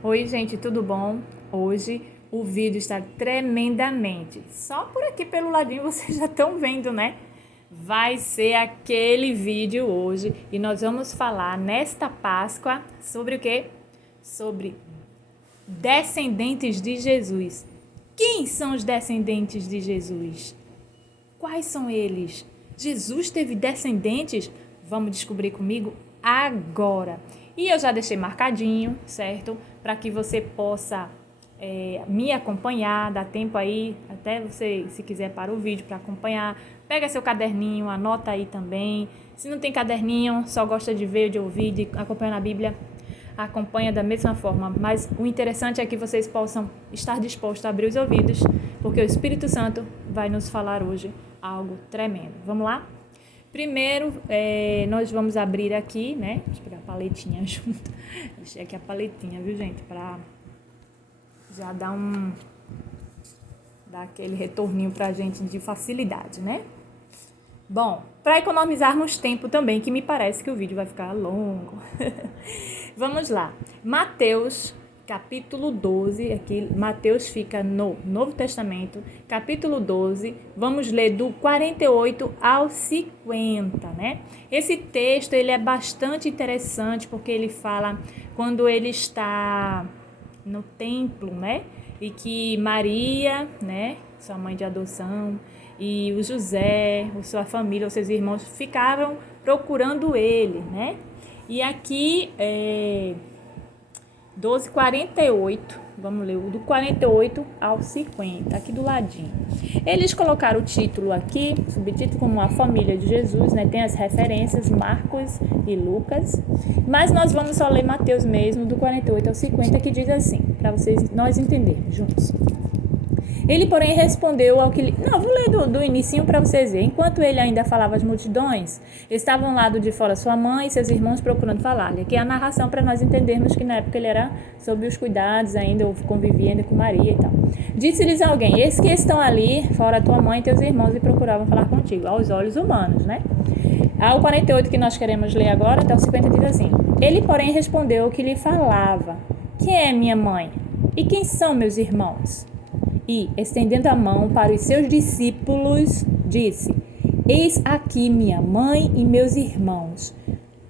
Oi, gente, tudo bom? Hoje o vídeo está tremendamente. Só por aqui pelo ladinho vocês já estão vendo, né? Vai ser aquele vídeo hoje e nós vamos falar nesta Páscoa sobre o quê? Sobre descendentes de Jesus. Quem são os descendentes de Jesus? Quais são eles? Jesus teve descendentes? Vamos descobrir comigo agora. E eu já deixei marcadinho, certo? Para que você possa me acompanhar, dá tempo aí, até você, se quiser, para o vídeo para acompanhar. Pega seu caderninho, anota aí também. Se não tem caderninho, só gosta de ver, de ouvir, de acompanhar na Bíblia, acompanha da mesma forma. Mas o interessante é que vocês possam estar dispostos a abrir os ouvidos, porque o Espírito Santo vai nos falar hoje algo tremendo. Vamos lá? Primeiro, nós vamos abrir aqui, né? Deixa eu pegar a paletinha junto. Deixei aqui a paletinha, viu, gente? Pra já dar aquele retorninho pra gente de facilidade, né? Bom, para economizarmos tempo também, que me parece que o vídeo vai ficar longo. Vamos lá. Mateus, capítulo 12, aqui Mateus fica no Novo Testamento, capítulo 12, vamos ler do 48 ao 50, né? Esse texto, ele é bastante interessante, porque ele fala quando ele está no templo, né? E que Maria, né, sua mãe de adoção, e o José, sua família, os seus irmãos, ficavam procurando ele, né? E aqui, 12:48, vamos ler o do 48 ao 50, aqui do ladinho. Eles colocaram o título aqui, subtítulo como A Família de Jesus, né? Tem as referências, Marcos e Lucas, mas nós vamos só ler Mateus mesmo, do 48 ao 50, que diz assim, para nós entendermos juntos. Ele, porém, respondeu ao que... Não, vou ler do inicinho para vocês verem. Enquanto ele ainda falava às multidões, estavam ao lado de fora sua mãe e seus irmãos procurando falar-lhe. Aqui é a narração para nós entendermos que na época ele era sob os cuidados ainda, ou convivia ainda com Maria e tal. Disse-lhes alguém, eis que estão ali, fora tua mãe e teus irmãos, e procuravam falar contigo, aos olhos humanos, né? Ao 48 que nós queremos ler agora, até o 50 diz assim. Ele, porém, respondeu ao que lhe falava. Quem é minha mãe? E quem são meus irmãos? E, estendendo a mão para os seus discípulos, disse, eis aqui minha mãe e meus irmãos,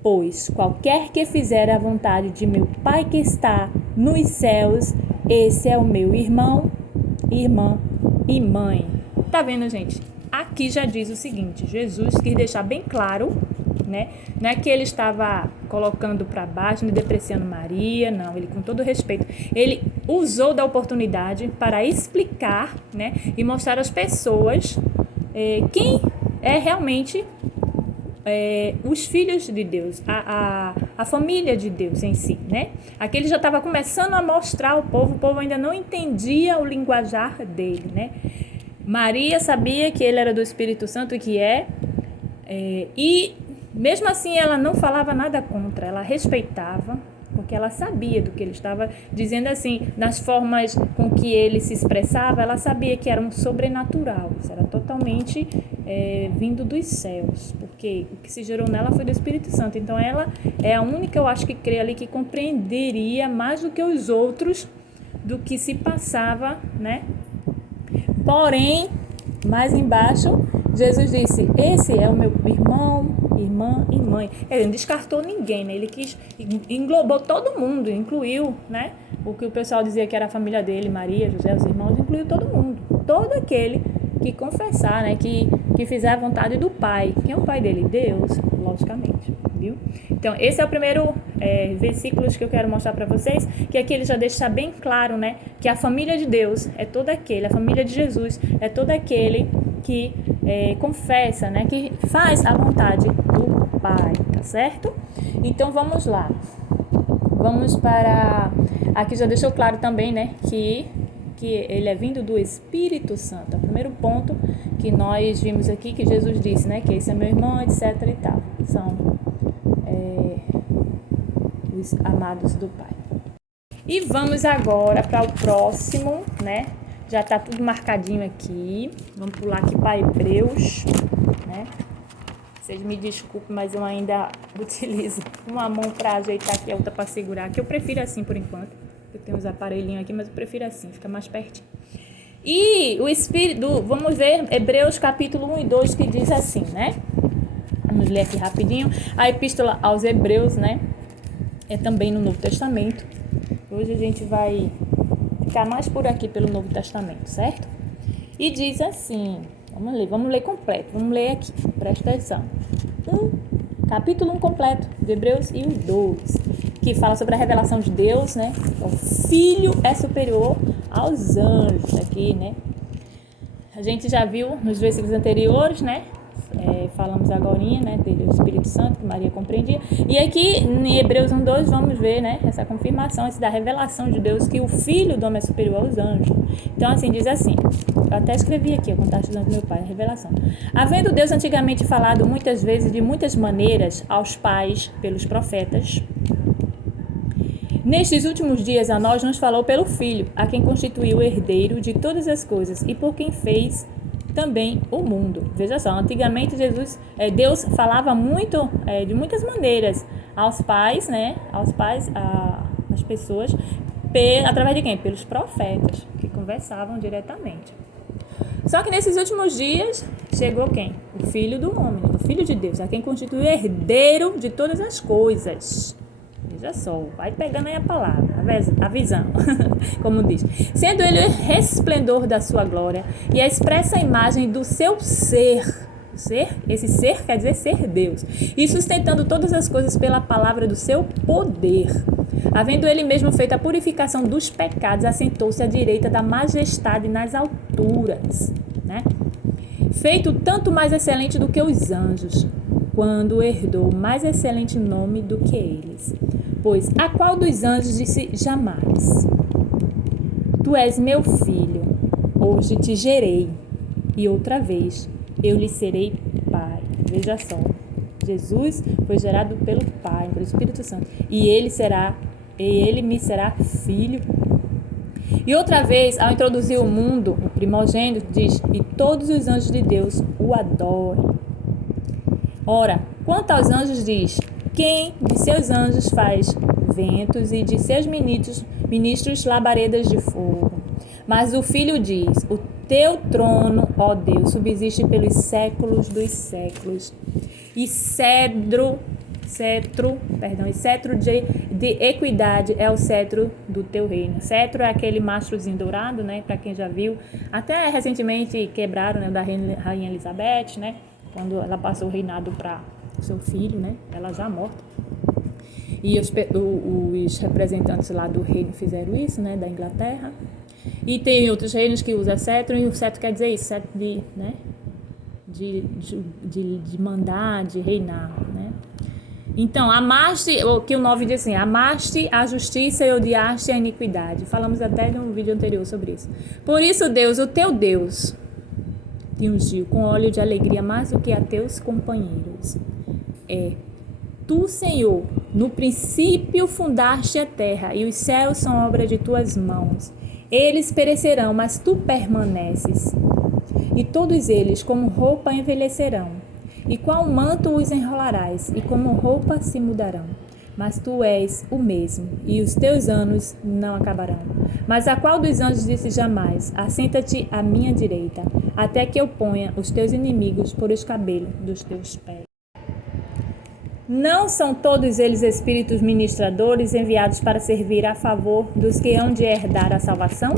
pois qualquer que fizer a vontade de meu Pai que está nos céus, esse é o meu irmão, irmã e mãe. Tá vendo, gente? Aqui já diz o seguinte, Jesus quis deixar bem claro, né? Não é que ele estava colocando para baixo, nem depreciando Maria, não, ele com todo respeito, ele usou da oportunidade para explicar, né, e mostrar às pessoas quem é realmente os filhos de Deus, a família de Deus em si, né? Aqui ele já estava começando a mostrar ao povo, o povo ainda não entendia o linguajar dele, né? Maria sabia que ele era do Espírito Santo, e mesmo assim ela não falava nada contra, ela respeitava, porque ela sabia do que ele estava dizendo, assim, nas formas com que ele se expressava, ela sabia que era um sobrenatural, isso era totalmente vindo dos céus, porque o que se gerou nela foi do Espírito Santo, então ela é a única, eu acho que crê ali, que compreenderia mais do que os outros do que se passava, né? Porém, mais embaixo, Jesus disse, esse é o meu irmão, irmã e mãe. Ele não descartou ninguém, né? Ele englobou todo mundo, incluiu, né? O que o pessoal dizia que era a família dele, Maria, José, os irmãos, incluiu todo mundo. Todo aquele que confessar, né? Que fizer a vontade do Pai. Quem é o Pai dele? Deus, logicamente, viu? Então, esse é o primeiro versículo que eu quero mostrar para vocês, que aqui ele já deixa bem claro, né? Que a família de Deus é todo aquele, a família de Jesus é todo aquele que confessa, né? Que faz a vontade do Pai, tá certo? Então, vamos lá. Vamos para... Aqui já deixou claro também, né? Que ele é vindo do Espírito Santo. É o primeiro ponto que nós vimos aqui, que Jesus disse, né? Que esse é meu irmão, etc e tal. São os amados do Pai. E vamos agora para o próximo, né? Já está tudo marcadinho aqui. Vamos pular aqui para Hebreus, né? Vocês me desculpem, mas eu ainda utilizo uma mão para ajeitar aqui, a outra para segurar, que eu prefiro assim por enquanto. Eu tenho uns aparelhinhos aqui, mas eu prefiro assim, fica mais pertinho. E o Espírito, vamos ver Hebreus capítulo 1 e 2, que diz assim, né? Vamos ler aqui rapidinho. A epístola aos Hebreus, né? É também no Novo Testamento. Hoje a gente vai ficar mais por aqui pelo Novo Testamento, certo? E diz assim, vamos ler completo, vamos ler aqui, presta atenção. Capítulo 1 completo de Hebreus e o 2, que fala sobre a revelação de Deus, né? O Filho é superior aos anjos aqui, né? A gente já viu nos versículos anteriores, né? Falamos agorinha, né? Do Espírito Santo, que Maria compreendia. E aqui, em Hebreus 1:2, vamos ver, né? Essa confirmação, da revelação de Deus, que o Filho do homem é superior aos anjos. Então, assim, diz assim, eu até escrevi aqui, quando estava estudando com meu pai, a revelação. Havendo Deus antigamente falado muitas vezes, de muitas maneiras, aos pais, pelos profetas, nestes últimos dias a nós nos falou pelo Filho, a quem constituiu o herdeiro de todas as coisas e por quem fez também o mundo. Veja só, antigamente Deus falava muito, de muitas maneiras aos pais, né? Às pessoas, através de quem? Pelos profetas, que conversavam diretamente. Só que nesses últimos dias chegou quem? O Filho do homem, o Filho de Deus, a quem constitui o herdeiro de todas as coisas. Veja só, vai pegando aí a palavra, a visão, como diz. Sendo ele o resplendor da sua glória e a expressa imagem do seu ser. Esse ser quer dizer ser Deus. E sustentando todas as coisas pela palavra do seu poder. Havendo ele mesmo feito a purificação dos pecados, assentou-se à direita da majestade nas alturas, né? Feito tanto mais excelente do que os anjos, quando herdou mais excelente nome do que eles. Pois a qual dos anjos disse jamais: Tu és meu filho, hoje te gerei, e outra vez eu lhe serei pai. Veja só, Jesus foi gerado pelo Pai, pelo Espírito Santo, e ele me será filho. E outra vez, ao introduzir o mundo, o primogênito diz: E todos os anjos de Deus o adoram. Ora, quanto aos anjos diz: Quem de seus anjos faz ventos e de seus ministros labaredas de fogo? Mas o Filho diz: O teu trono, ó Deus, subsiste pelos séculos dos séculos. E cetro de equidade é o cetro do teu reino. Cetro é aquele mastrozinho dourado, né? Para quem já viu. Até recentemente quebraram, né, da Rainha Elizabeth, né? Quando ela passou o reinado para o seu filho, né? Ela já morta. E os representantes lá do reino fizeram isso, né? Da Inglaterra. E tem outros reinos que usam cetro, e o cetro quer dizer isso, cetro de, né? De mandar, de reinar, né? Então, amaste, o que o 9 diz assim: amaste a justiça e odiaste a iniquidade. Falamos até de um vídeo anterior sobre isso. Por isso, Deus, o teu Deus, te ungiu com óleo de alegria mais do que a teus companheiros. Tu, Senhor, no princípio fundaste a terra, e os céus são obra de tuas mãos. Eles perecerão, mas tu permaneces. E todos eles, como roupa, envelhecerão. E qual manto os enrolarás, e como roupa se mudarão. Mas tu és o mesmo, e os teus anos não acabarão. Mas a qual dos anjos disse jamais: Assenta-te à minha direita, até que eu ponha os teus inimigos por escabelo dos teus pés. Não são todos eles espíritos ministradores enviados para servir a favor dos que hão de herdar a salvação?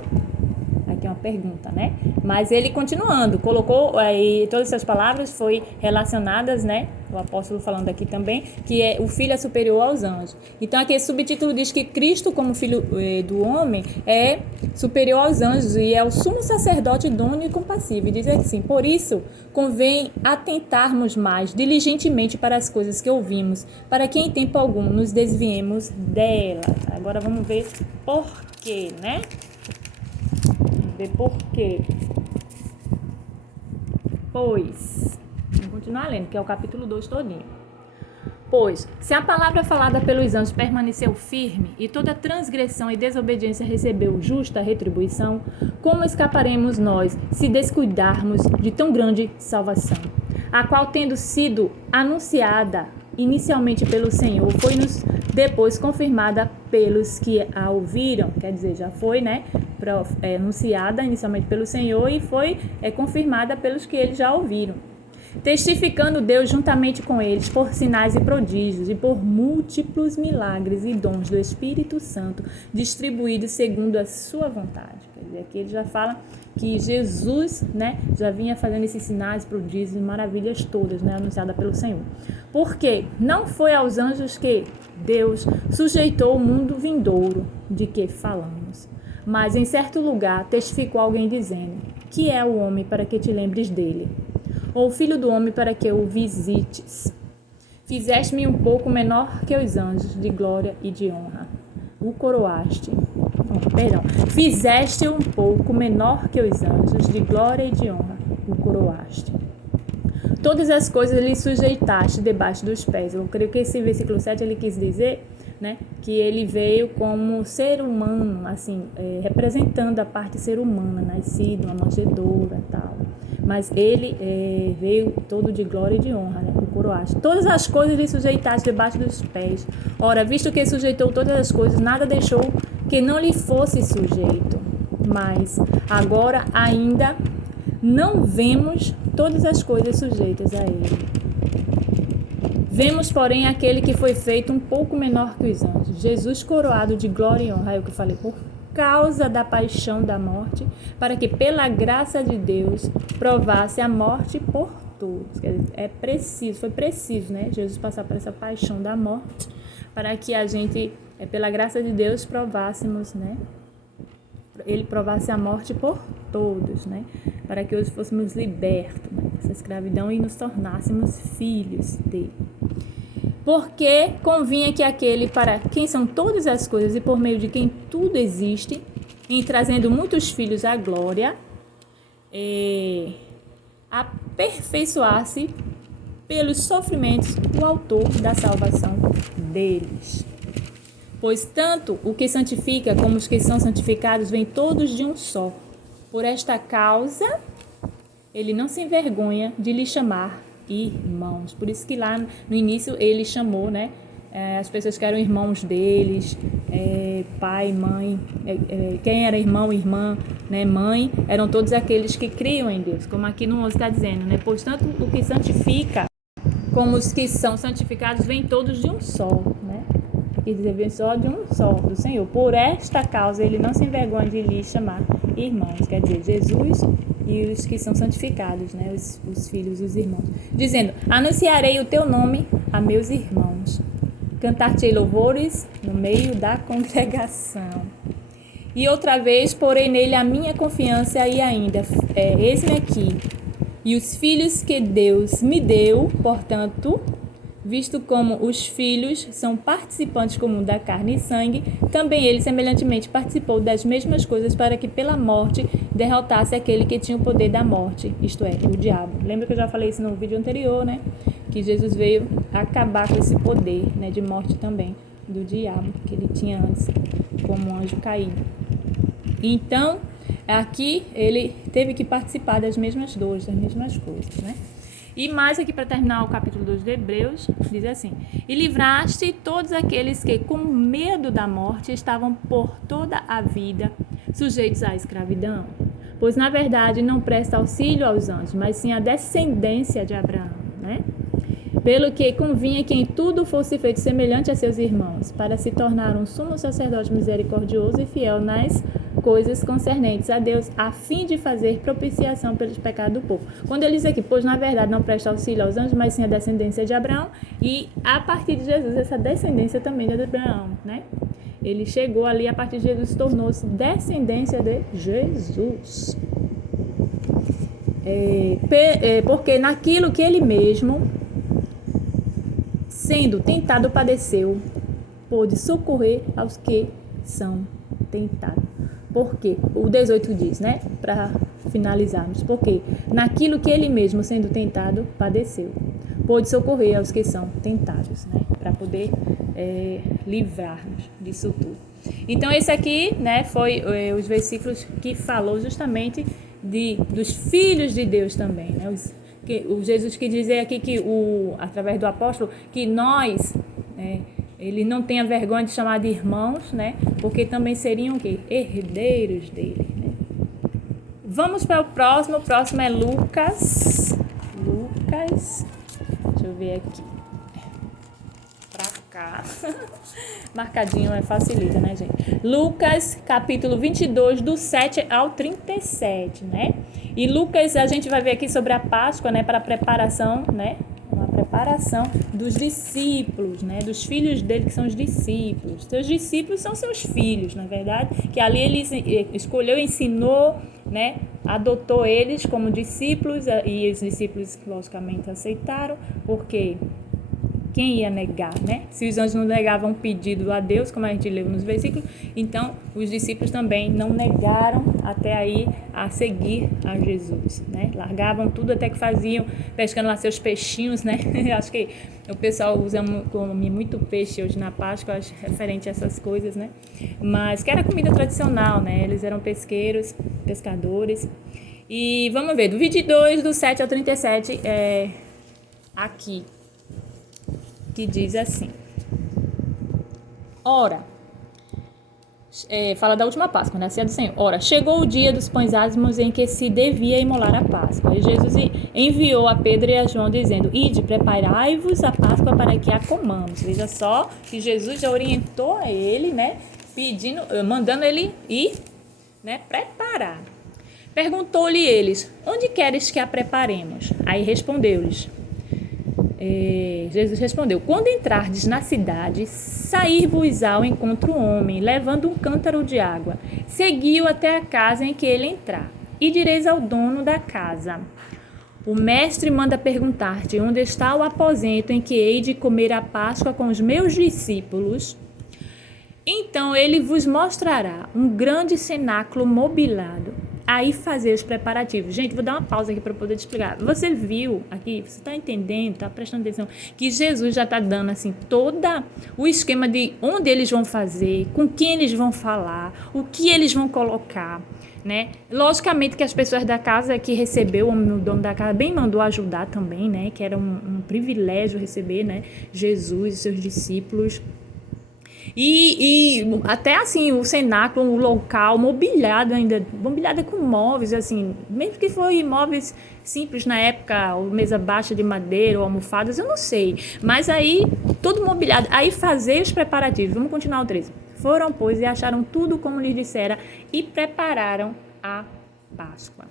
Aqui é uma pergunta, né? Mas ele continuando, colocou aí todas essas palavras foi relacionadas, né? O apóstolo falando aqui também, que o filho é superior aos anjos. Então aqui esse subtítulo diz que Cristo, como filho do homem, é superior aos anjos e é o sumo sacerdote idôneo e compassivo. E diz assim: por isso convém atentarmos mais diligentemente para as coisas que ouvimos, para que em tempo algum nos desviemos delas. Agora vamos ver por quê, né? Por quê? Pois, vamos continuar lendo, que é o capítulo 2 todinho. Pois, se a palavra falada pelos anjos permaneceu firme e toda transgressão e desobediência recebeu justa retribuição, como escaparemos nós se descuidarmos de tão grande salvação, a qual, tendo sido anunciada inicialmente pelo Senhor, foi-nos depois confirmada pelos que a ouviram, quer dizer, já foi, né, anunciada inicialmente pelo Senhor e foi confirmada pelos que eles já ouviram. Testificando Deus juntamente com eles por sinais e prodígios e por múltiplos milagres e dons do Espírito Santo distribuídos segundo a sua vontade. Quer dizer, aqui ele já fala que Jesus, né, já vinha fazendo esses sinais, prodígios e maravilhas todas, né, anunciadas pelo Senhor. Porque não foi aos anjos que Deus sujeitou o mundo vindouro de que falamos, mas em certo lugar testificou alguém dizendo: que é o homem para que te lembres dele? Ou o filho do homem para que o visites? Fizeste-me um pouco menor que os anjos, de glória e de honra. O coroaste. Fizeste um pouco menor que os anjos, de glória e de honra. O coroaste. Todas as coisas lhe sujeitaste debaixo dos pés. Eu creio que esse versículo 7 ele quis dizer, né, que ele veio como ser humano, assim, representando a parte ser humana, nascido, uma manjedoura e tal. Mas ele veio todo de glória e de honra, né, o coroaste. Todas as coisas lhe sujeitaste debaixo dos pés. Ora, visto que sujeitou todas as coisas, nada deixou que não lhe fosse sujeito. Mas agora ainda não vemos todas as coisas sujeitas a ele. Vemos, porém, aquele que foi feito um pouco menor que os anjos, Jesus coroado de glória e honra, é o que eu falei, por causa da paixão da morte, para que pela graça de Deus provasse a morte por todos. Quer dizer, foi preciso, né, Jesus passar por essa paixão da morte, para que a gente, pela graça de Deus, provássemos, né, ele provasse a morte por todos, né, para que hoje fôssemos libertos, né, dessa escravidão e nos tornássemos filhos dele. Porque convinha que aquele para quem são todas as coisas e por meio de quem tudo existe, em trazendo muitos filhos à glória, aperfeiçoasse pelos sofrimentos o autor da salvação deles. Pois tanto o que santifica como os que são santificados vêm todos de um só. Por esta causa, ele não se envergonha de lhe chamar irmãos. Por isso que lá no início ele chamou, né, as pessoas que eram irmãos deles, pai, mãe, quem era irmão, irmã, né, mãe, eram todos aqueles que criam em Deus, como aqui no 11 está dizendo, né, pois tanto o que santifica como os que são santificados vêm todos de um só, né, quer dizer, vem só de um só, do Senhor. Por esta causa ele não se envergonha de lhe chamar irmãos, quer dizer, Jesus e os que são santificados, né, os filhos e os irmãos, dizendo: anunciarei o teu nome a meus irmãos, cantar-te louvores no meio da congregação. E outra vez porei nele a minha confiança e ainda, eis-me aqui, e os filhos que Deus me deu, portanto, visto como os filhos são participantes comuns da carne e sangue, também ele semelhantemente participou das mesmas coisas para que pela morte derrotasse aquele que tinha o poder da morte, isto é, o diabo. Lembra que eu já falei isso no vídeo anterior, né? Que Jesus veio acabar com esse poder, né, de morte também do diabo, que ele tinha antes como anjo caído. Então, aqui ele teve que participar das mesmas dores, das mesmas coisas, né? E mais aqui para terminar o capítulo 2 de Hebreus, diz assim: e livraste todos aqueles que com medo da morte estavam por toda a vida sujeitos à escravidão, pois na verdade não presta auxílio aos anjos, mas sim à descendência de Abraão, né? Pelo que convinha que em tudo fosse feito semelhante a seus irmãos, para se tornar um sumo sacerdote misericordioso e fiel nas coisas concernentes a Deus, a fim de fazer propiciação pelos pecados do povo. Quando ele diz aqui, pois na verdade não presta auxílio aos anjos, mas sim a descendência de Abraão, e a partir de Jesus, essa descendência também de Abraão, né? Ele chegou ali, a partir de Jesus, tornou-se descendência de Jesus. Porque naquilo que ele mesmo, sendo tentado, padeceu, pôde socorrer aos que são tentados. Porque o 18 diz, né, para finalizarmos, porque naquilo que ele mesmo, sendo tentado, padeceu, pôde socorrer aos que são tentados, né, para poder livrar-nos disso tudo. Então esse aqui, né, foi os versículos que falou justamente dos filhos de Deus também, né, o Jesus que diz aqui que através do apóstolo que nós ele não tenha vergonha de chamar de irmãos, né? Porque também seriam o quê? Herdeiros dele, né? Vamos para o próximo. O próximo é Lucas. Lucas. Deixa eu ver aqui. Pra cá. Marcadinho facilita, né, gente? Lucas, capítulo 22, do 7 ao 37, né? E Lucas, a gente vai ver aqui sobre a Páscoa, né? Para a preparação, né? Uma preparação dos discípulos, né? Dos filhos dele, que são os discípulos. Seus discípulos são seus filhos, na verdade. Que ali ele escolheu, ensinou, né? Adotou eles como discípulos. E os discípulos, logicamente, aceitaram. Porque quem ia negar, né? Se os anjos não negavam um pedido a Deus, como a gente leu nos versículos, então os discípulos também não negaram até aí a seguir a Jesus, né? Largavam tudo até que faziam, pescando lá seus peixinhos, né? Acho que o pessoal come muito peixe hoje na Páscoa, acho, referente a essas coisas, né? Mas que era comida tradicional, né? Eles eram pescadores. E vamos ver, do 22, do 7 ao 37, aqui, que diz assim: Ora, fala da última Páscoa, né? A ceia do Senhor. Ora, chegou o dia dos pães ázimos em que se devia imolar a Páscoa. E Jesus enviou a Pedro e a João, dizendo: Ide, preparai-vos a Páscoa para que a comamos. Veja só que Jesus já orientou a ele, né? Mandando ele ir, né? Preparar. Perguntou-lhe eles: Onde queres que a preparemos? Aí respondeu-lhes. Jesus respondeu: Quando entrardes na cidade, sair-vos ao encontro homem, levando um cântaro de água. Segui-o até a casa em que ele entrar. E direis ao dono da casa: O mestre manda perguntar-te onde está o aposento em que hei de comer a Páscoa com os meus discípulos. Então ele vos mostrará um grande cenáculo mobilado. Aí fazer os preparativos. Gente, vou dar uma pausa aqui para poder te explicar. Você viu aqui, você está entendendo, está prestando atenção, que Jesus já está dando assim todo o esquema de onde eles vão fazer, com quem eles vão falar, o que eles vão colocar, né? Logicamente que as pessoas da casa que recebeu, o dono da casa bem mandou ajudar também, né? Que era um privilégio receber, né? Jesus e seus discípulos. E até assim, o cenáculo, o local, mobiliado com móveis, assim, mesmo que foi móveis simples na época, ou mesa baixa de madeira, ou almofadas, eu não sei. Mas aí, todo mobiliado. Aí fazer os preparativos. Vamos continuar o 13. Foram, pois, e acharam tudo como lhes dissera, e prepararam a Páscoa.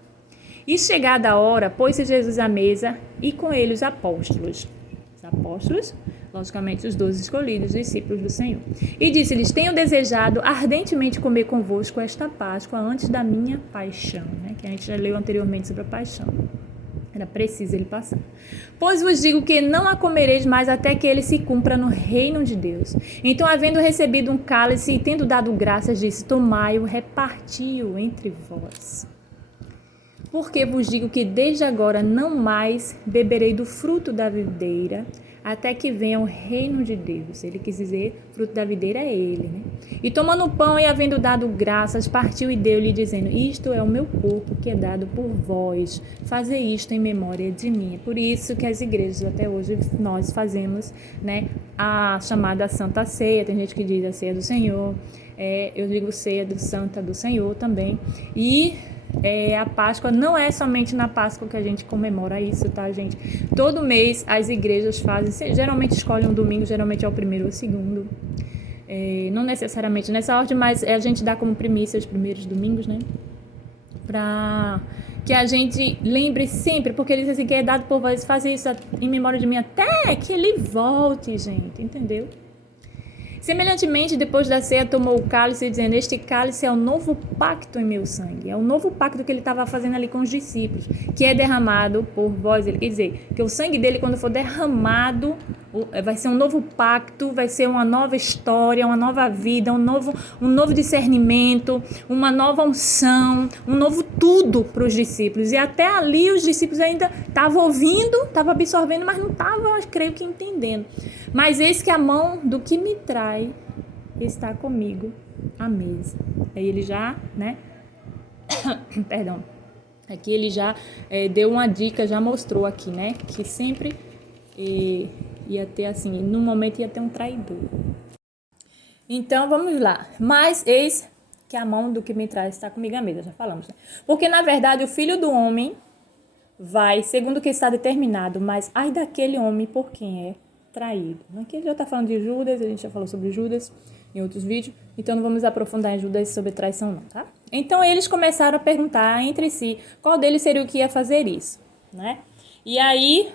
E chegada a hora, pôs-se Jesus à mesa, e com ele os apóstolos. Os apóstolos, logicamente os 12 escolhidos, discípulos do Senhor. E disse-lhes: Tenho desejado ardentemente comer convosco esta Páscoa antes da minha paixão, né? Que a gente já leu anteriormente sobre a paixão. Era preciso ele passar. Pois vos digo que não a comereis mais até que ele se cumpra no reino de Deus. Então, havendo recebido um cálice e tendo dado graças, disse: Tomai-o, reparti-o entre vós. Porque vos digo que desde agora não mais beberei do fruto da videira, até que venha o reino de Deus. Ele quis dizer, fruto da videira é ele, né? E tomando o pão e havendo dado graças, partiu e deu-lhe, dizendo: Isto é o meu corpo que é dado por vós. Fazei isto em memória de mim. É por isso que as igrejas até hoje nós fazemos, né, a chamada Santa Ceia. Tem gente que diz a Ceia do Senhor. Eu digo Ceia do Santa do Senhor também. E a Páscoa não é somente na Páscoa que a gente comemora isso, tá, gente? Todo mês as igrejas fazem, geralmente escolhem um domingo, geralmente é o primeiro ou o segundo. Não necessariamente nessa ordem, mas a gente dá como primícia os primeiros domingos, né? Para que a gente lembre sempre, porque ele diz assim, que é dado por vós, fazer isso em memória de mim até que ele volte, gente, entendeu? Semelhantemente, depois da ceia, tomou o cálice, dizendo: Este cálice é o novo pacto em meu sangue. É o novo pacto que ele estava fazendo ali com os discípulos, que é derramado por vós. Ele quer dizer que o sangue dele, quando for derramado, vai ser um novo pacto, vai ser uma nova história, uma nova vida, um novo discernimento, uma nova unção, um novo tudo para os discípulos. E até ali os discípulos ainda estavam ouvindo, estavam absorvendo, mas não estavam, creio que, entendendo. Mas eis que a mão do que me trai está comigo à mesa. Aí ele já, né? Perdão. Aqui ele já deu uma dica, já mostrou aqui, né? Que sempre ia ter assim, no momento ia ter um traidor. Então, vamos lá. Mas eis que a mão do que me traz está comigo à mesa, já falamos, né? Porque, na verdade, o Filho do Homem vai, segundo o que está determinado, mas ai daquele homem por quem é traído. Aqui a gente já está falando de Judas, a gente já falou sobre Judas em outros vídeos, então não vamos aprofundar em Judas sobre traição não, tá? Então eles começaram a perguntar entre si qual deles seria o que ia fazer isso, né? E aí,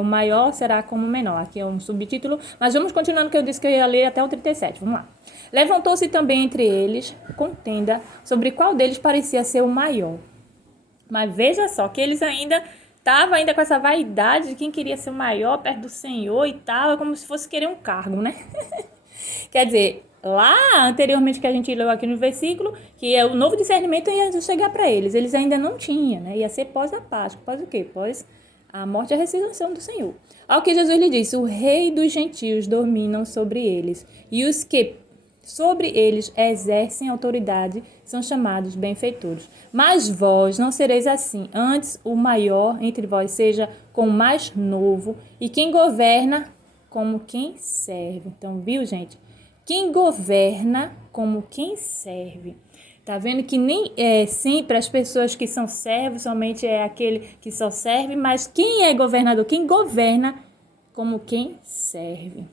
o maior será como o menor. Aqui é um subtítulo, mas vamos continuando que eu disse que eu ia ler até o 37. Vamos lá. Levantou-se também entre eles contenda sobre qual deles parecia ser o maior. Mas veja só que eles estavam ainda com essa vaidade de quem queria ser o maior perto do Senhor e tal, como se fosse querer um cargo, né? Quer dizer, lá anteriormente que a gente leu aqui no versículo, que o novo discernimento ia chegar para eles. Eles ainda não tinham, né? Ia ser pós a Páscoa. Pós o quê? Pós a morte e a ressurreição do Senhor. Ao que Jesus lhe disse, o rei dos gentios dominam sobre eles, e os que sobre eles exercem autoridade são chamados benfeitores. Mas vós não sereis assim. Antes, o maior entre vós seja como o mais novo, e quem governa como quem serve. Então, viu, gente? Quem governa como quem serve. Tá vendo que nem é sempre as pessoas que são servos, somente é aquele que só serve, mas quem é governador? Quem governa como quem serve.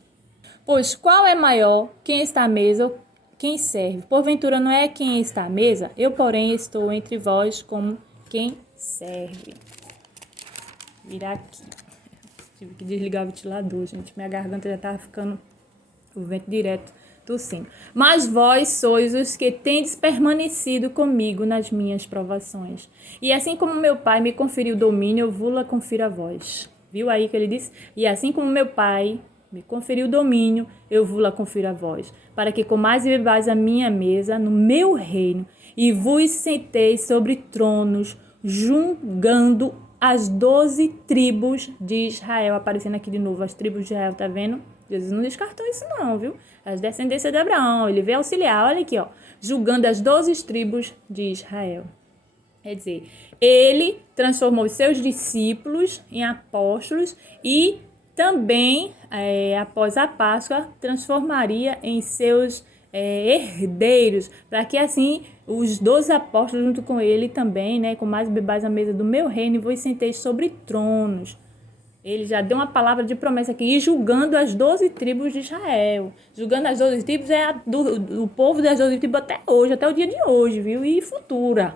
Pois qual é maior, quem está à mesa ou quem serve? Porventura não é quem está à mesa? Eu, porém, estou entre vós como quem serve. Virar aqui. Tive que desligar o ventilador, gente. Minha garganta já estava ficando o vento direto tossindo. Mas vós sois os que tendes permanecido comigo nas minhas provações. E assim como meu Pai me conferiu domínio, eu vou-la confiro a vós. Viu aí que ele disse? E assim como meu Pai me conferiu domínio, eu vou-la confiro a vós, para que comais e bebais a minha mesa no meu reino, e vos senteis sobre tronos, julgando as 12 tribos de Israel. Aparecendo aqui de novo as tribos de Israel, tá vendo? Jesus não descartou isso não, viu? As descendências de Abraão, ele veio auxiliar, olha aqui, ó, julgando as 12 tribos de Israel. Quer dizer, ele transformou os seus discípulos em apóstolos e também, após a Páscoa, transformaria em seus herdeiros, para que assim os 12 apóstolos junto com ele também, né, com mais bebais à mesa do meu reino, e vos senteis sobre tronos. Ele já deu uma palavra de promessa aqui, e julgando as 12 tribos de Israel. Julgando as 12 tribos é do povo das 12 tribos até hoje, até o dia de hoje, viu? E futura.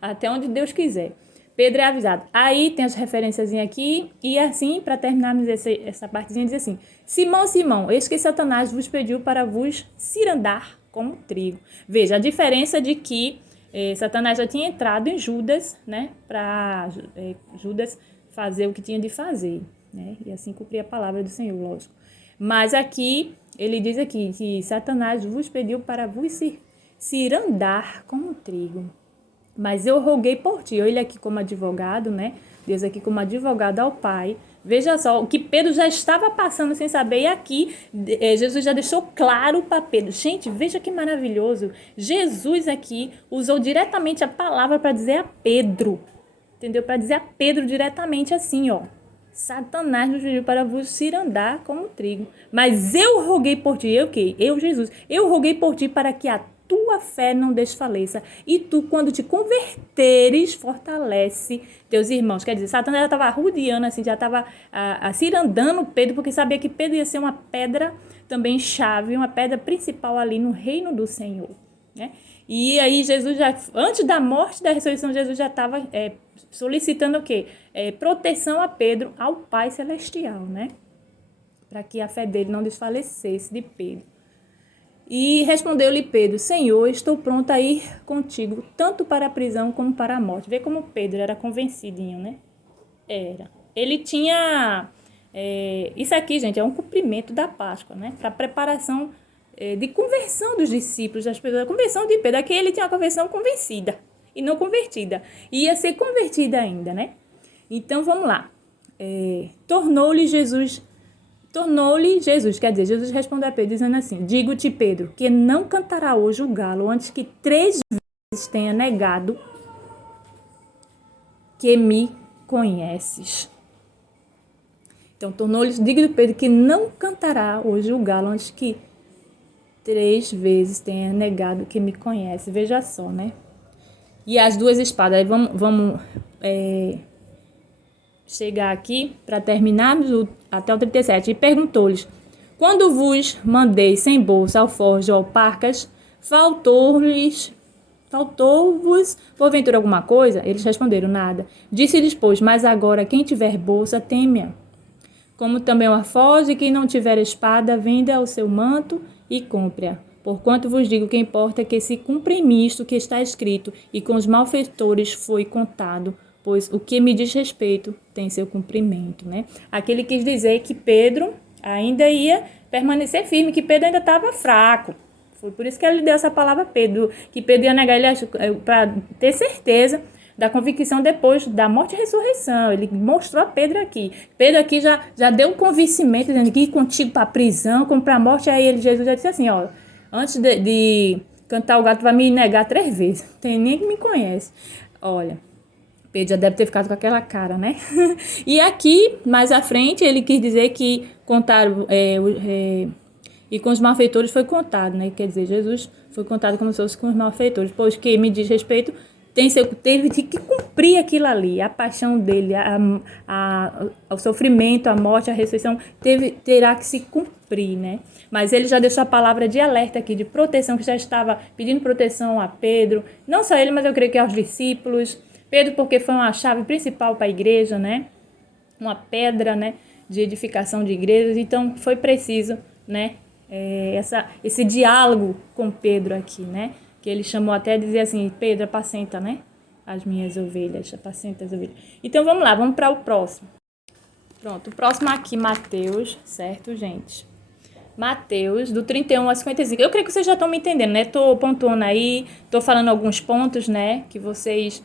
Até onde Deus quiser. Pedro é avisado. Aí tem as referências aqui, e assim, para terminarmos essa partezinha, diz assim: Simão, Simão, eis que Satanás vos pediu para vos cirandar como trigo. Veja, a diferença de que Satanás já tinha entrado em Judas, né? Para Judas fazer o que tinha de fazer, né? E assim cumprir a palavra do Senhor, lógico. Mas aqui, ele diz aqui que Satanás vos pediu para vos cirandar como trigo. Mas eu roguei por ti. Ele aqui como advogado, né? Deus aqui como advogado ao Pai. Veja só, o que Pedro já estava passando sem saber. E aqui, Jesus já deixou claro para Pedro. Gente, veja que maravilhoso. Jesus aqui usou diretamente a palavra para dizer a Pedro. Entendeu? Para dizer a Pedro diretamente assim, ó. Satanás nos pediu para vos cirandar como trigo. Mas eu roguei por ti. Eu o quê? Eu, Jesus. Eu roguei por ti para que a tua fé não desfaleça. E tu, quando te converteres, fortalece teus irmãos. Quer dizer, Satanás já estava rodeando, assim, já estava cirandando Pedro, porque sabia que Pedro ia ser uma pedra também chave, uma pedra principal ali no reino do Senhor, né? E aí Jesus já, antes da morte e da ressurreição, Jesus já estava solicitando o quê? Proteção a Pedro, ao Pai Celestial, né? Para que a fé dele não desfalecesse de Pedro. E respondeu-lhe Pedro: Senhor, estou pronto a ir contigo, tanto para a prisão como para a morte. Vê como Pedro era convencidinho, né? Era. Ele tinha... isso aqui, gente, é um cumprimento da Páscoa, né? Para a preparação de conversão dos discípulos, das pessoas. A conversão de Pedro. Aqui ele tinha uma conversão convencida e não convertida. Ia ser convertida ainda, né? Então, vamos lá. Tornou-lhe Jesus, quer dizer, Jesus respondeu a Pedro, dizendo assim: Digo-te, Pedro, que não cantará hoje o galo antes que 3 vezes tenha negado que me conheces. Então, digo-te, Pedro, que não cantará hoje o galo antes que 3 vezes tenha negado que me conhece. Veja só, né? E as 2 espadas. Aí vamos chegar aqui para terminarmos até o 37. E perguntou-lhes: quando vos mandei sem bolsa, alforje ou parcas, faltou-vos porventura alguma coisa? Eles responderam: nada. Disse-lhes, pois, mas agora quem tiver bolsa, teme-a. Como também o alforje, quem não tiver espada, venda o seu manto e compre-a. Porquanto vos digo que importa que se cumpra em mim isto que está escrito, e com os malfeitores foi contado, pois o que me diz respeito tem seu cumprimento, né? Aqui ele quis dizer que Pedro ainda ia permanecer firme, que Pedro ainda estava fraco. Foi por isso que ele deu essa palavra a Pedro, que Pedro ia negar ele para ter certeza da convicção depois da morte e ressurreição. Ele mostrou a Pedro aqui. Pedro aqui já deu um convencimento, dizendo que ir contigo para a prisão, como para a morte. Aí Jesus já disse assim, ó, antes de cantar o gato, vai me negar 3 vezes. Não tem nem que me conhece. Olha, Pedro já deve ter ficado com aquela cara, né? E aqui, mais à frente, ele quis dizer que contaram... e com os malfeitores foi contado, né? Quer dizer, Jesus foi contado como se fosse com os malfeitores, pois que me diz respeito, teve que cumprir aquilo ali, a paixão dele, o sofrimento, a morte, a ressurreição, terá que se cumprir, né? Mas ele já deixou a palavra de alerta aqui, de proteção, que já estava pedindo proteção a Pedro, não só ele, mas eu creio que aos discípulos. Pedro, porque foi uma chave principal para a igreja, né? Uma pedra, né? De edificação de igrejas, então foi preciso, né? Esse diálogo com Pedro aqui, né? Que ele chamou até a dizer assim, Pedro, apacenta, né? As minhas ovelhas, apacenta as ovelhas. Então vamos lá, vamos para o próximo. Pronto, o próximo aqui, Mateus, certo, gente? Mateus, do 31 ao 55. Eu creio que vocês já estão me entendendo, né? Tô pontuando aí, tô falando alguns pontos, né? Que vocês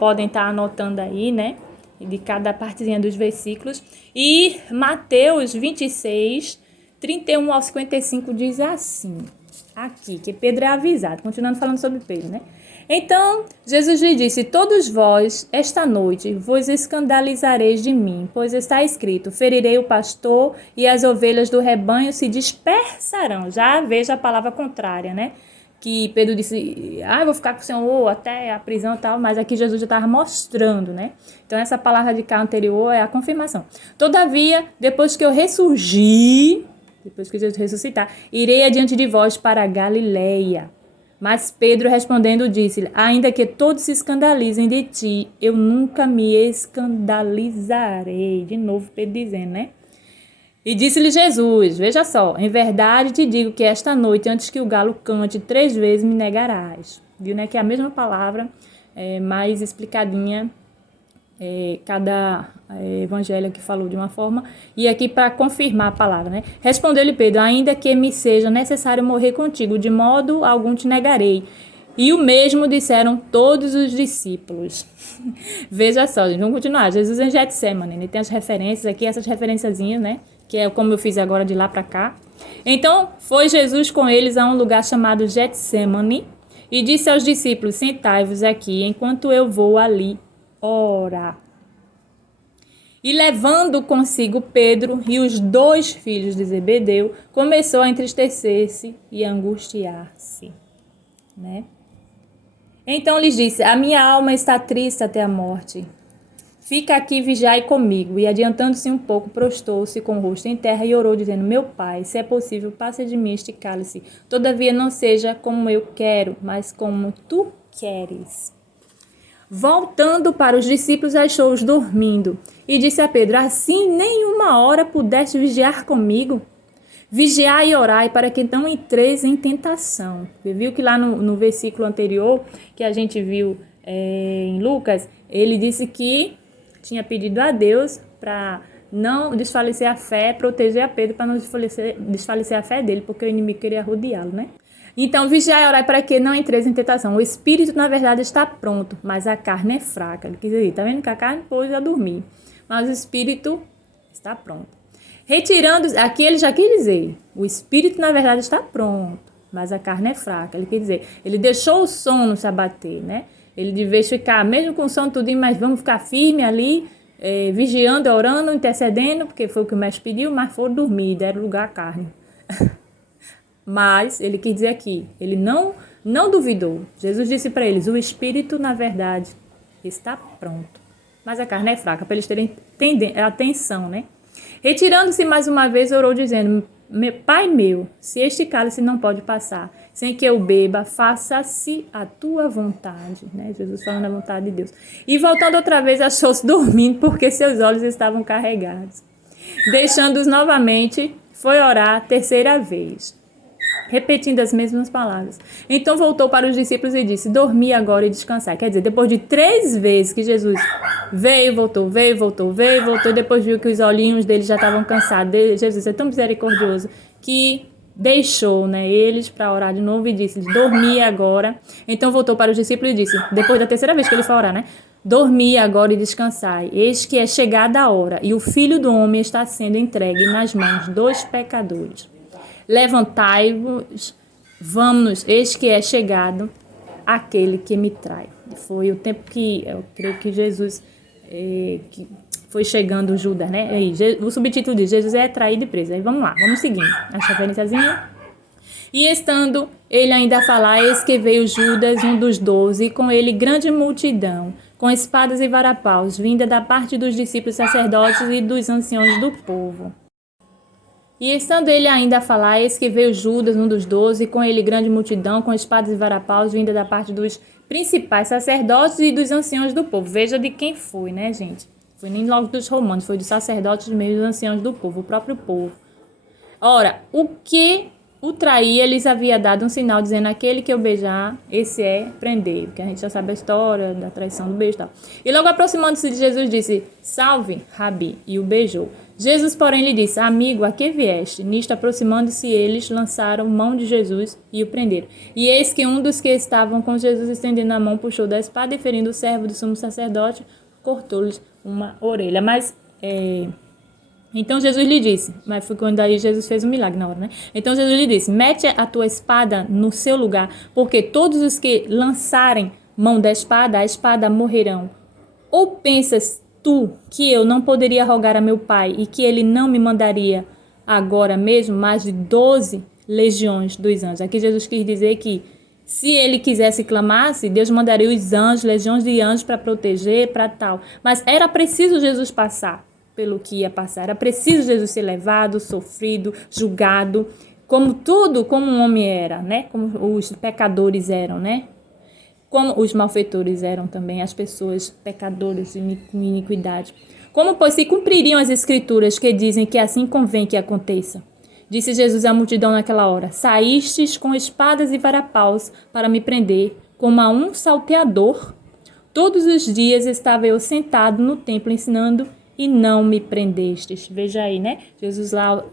podem estar anotando aí, né? De cada partezinha dos versículos. E Mateus 26, 31 ao 55 diz assim, aqui, que Pedro é avisado, continuando falando sobre Pedro, né? Então, Jesus lhe disse, todos vós, esta noite, vos escandalizareis de mim, pois está escrito, ferirei o pastor e as ovelhas do rebanho se dispersarão. Já veja a palavra contrária, né? Que Pedro disse, eu vou ficar com o Senhor até a prisão e tal, mas aqui Jesus já estava mostrando, né? Então, essa palavra de cá anterior é a confirmação. Todavia, depois que eu ressurgir, depois que Jesus ressuscitar, irei adiante de vós para a Galileia. Mas Pedro respondendo disse-lhe, ainda que todos se escandalizem de ti, eu nunca me escandalizarei. De novo Pedro dizendo, né? E disse-lhe Jesus, veja só, em verdade te digo que esta noite, antes que o galo cante, 3 vezes me negarás. Viu, né? Que é a mesma palavra, mais explicadinha, cada evangelho que falou de uma forma, e aqui para confirmar a palavra, né? Respondeu-lhe Pedro, ainda que me seja necessário morrer contigo, de modo algum te negarei. E o mesmo disseram todos os discípulos. Veja só, gente, vamos continuar. Jesus em Getsemane, né? Tem as referências aqui, essas referenciazinhas, né? Que é como eu fiz agora de lá para cá. Então, foi Jesus com eles a um lugar chamado Getsemane e disse aos discípulos, sentai-vos aqui, enquanto eu vou ali orar. E levando consigo Pedro e os 2 filhos de Zebedeu, começou a entristecer-se e a angustiar-se, né? Então lhes disse, a minha alma está triste até a morte. Fica aqui e vigiai comigo. E adiantando-se um pouco, prostou-se com o rosto em terra e orou, dizendo, meu pai, se é possível, passe de mim este cálice. Todavia não seja como eu quero, mas como tu queres. Voltando para os discípulos, achou-os dormindo. E disse a Pedro, assim nenhuma hora pudeste vigiar comigo? Vigiai e orai para que não entreis em tentação. Você viu que lá no versículo anterior, que a gente viu em Lucas, ele disse que tinha pedido a Deus para não desfalecer a fé, proteger a Pedro para não desfalecer a fé dele, porque o inimigo queria rodeá-lo, né? Então, vigiai e orai para que não entreis em tentação. O espírito, na verdade, está pronto, mas a carne é fraca. Ele quis dizer, tá vendo que a carne pôs a dormir, mas o espírito está pronto. Retirando, aqui ele já quis dizer, o espírito, na verdade, está pronto, mas a carne é fraca. Ele quer dizer, ele deixou o sono se abater, né? Ele devia ficar, mesmo com o sono tudinho, mas vamos ficar firme ali, vigiando, orando, intercedendo, porque foi o que o mestre pediu, mas foram dormir, deram lugar à carne. Mas ele quis dizer aqui, ele não duvidou. Jesus disse para eles, o espírito, na verdade, está pronto. Mas a carne é fraca, para eles terem atenção, né? Retirando-se mais uma vez, orou dizendo, Pai meu, se este cálice não pode passar, sem que eu beba, faça-se a tua vontade, né? Jesus falando a vontade de Deus. E voltando outra vez, achou-se dormindo, porque seus olhos estavam carregados. Deixando-os novamente, foi orar a terceira vez, repetindo as mesmas palavras. Então voltou para os discípulos e disse, dormi agora e descansar. Quer dizer, depois de 3 vezes que Jesus veio, voltou, e depois viu que os olhinhos dele já estavam cansados. Jesus é tão misericordioso que deixou, né, eles para orar de novo e disse, dormi agora. Então voltou para os discípulos e disse, depois da terceira vez que ele foi orar, né, dormi agora e descansai. Eis que é chegada a hora e o Filho do Homem está sendo entregue nas mãos dos pecadores. Levantai-vos, vamos, eis que é chegado aquele que me trai. Foi o tempo que eu creio que Jesus que foi chegando Judas, né? Aí, o subtítulo diz, Jesus é traído e preso. Aí vamos lá, vamos seguindo. A referenciazinha. E estando ele ainda a falar, eis que veio Judas, um dos 12, e com ele grande multidão, com espadas e varapaus, vinda da parte dos discípulos sacerdotes e dos anciãos do povo. E estando ele ainda a falar, eis que veio Judas, um dos 12, com ele grande multidão, com espadas e varapaus, vinda da parte dos principais sacerdotes e dos anciãos do povo. Veja de quem foi, né, gente? Foi nem logo dos romanos, foi dos sacerdotes mesmo, dos anciãos do povo, o próprio povo. Ora, o que o traía, lhes havia dado um sinal, dizendo, aquele que eu beijar, esse é prender. Porque a gente já sabe a história da traição do beijo e tal. E logo aproximando-se de Jesus, disse, salve, Rabi, e o beijou. Jesus, porém, lhe disse, amigo, a que vieste? Nisto, aproximando-se eles, lançaram mão de Jesus e o prenderam. E eis que um dos que estavam com Jesus estendendo a mão, puxou da espada e, ferindo o servo do sumo sacerdote, cortou-lhes uma orelha. Mas, então Jesus lhe disse, mas foi quando aí Jesus fez um milagre na hora, né? Então Jesus lhe disse, mete a tua espada no seu lugar, porque todos os que lançarem mão da espada, a espada morrerão. Ou pensas tu que eu não poderia rogar a meu pai e que ele não me mandaria agora mesmo mais de 12 legiões dos anjos? Aqui Jesus quis dizer que se ele quisesse clamasse, Deus mandaria os anjos, legiões de anjos para proteger, para tal. Mas era preciso Jesus passar pelo que ia passar. Era preciso Jesus ser levado, sofrido, julgado, como um homem era, né? Como os pecadores eram, né? Como os malfeitores eram também, as pessoas pecadoras com iniquidade. Como, pois, se cumpririam as escrituras que dizem que assim convém que aconteça? Disse Jesus à multidão naquela hora, saístes com espadas e varapaus para me prender, como a um salteador. Todos os dias estava eu sentado no templo ensinando e não me prendestes. Veja aí, né? Jesus lá,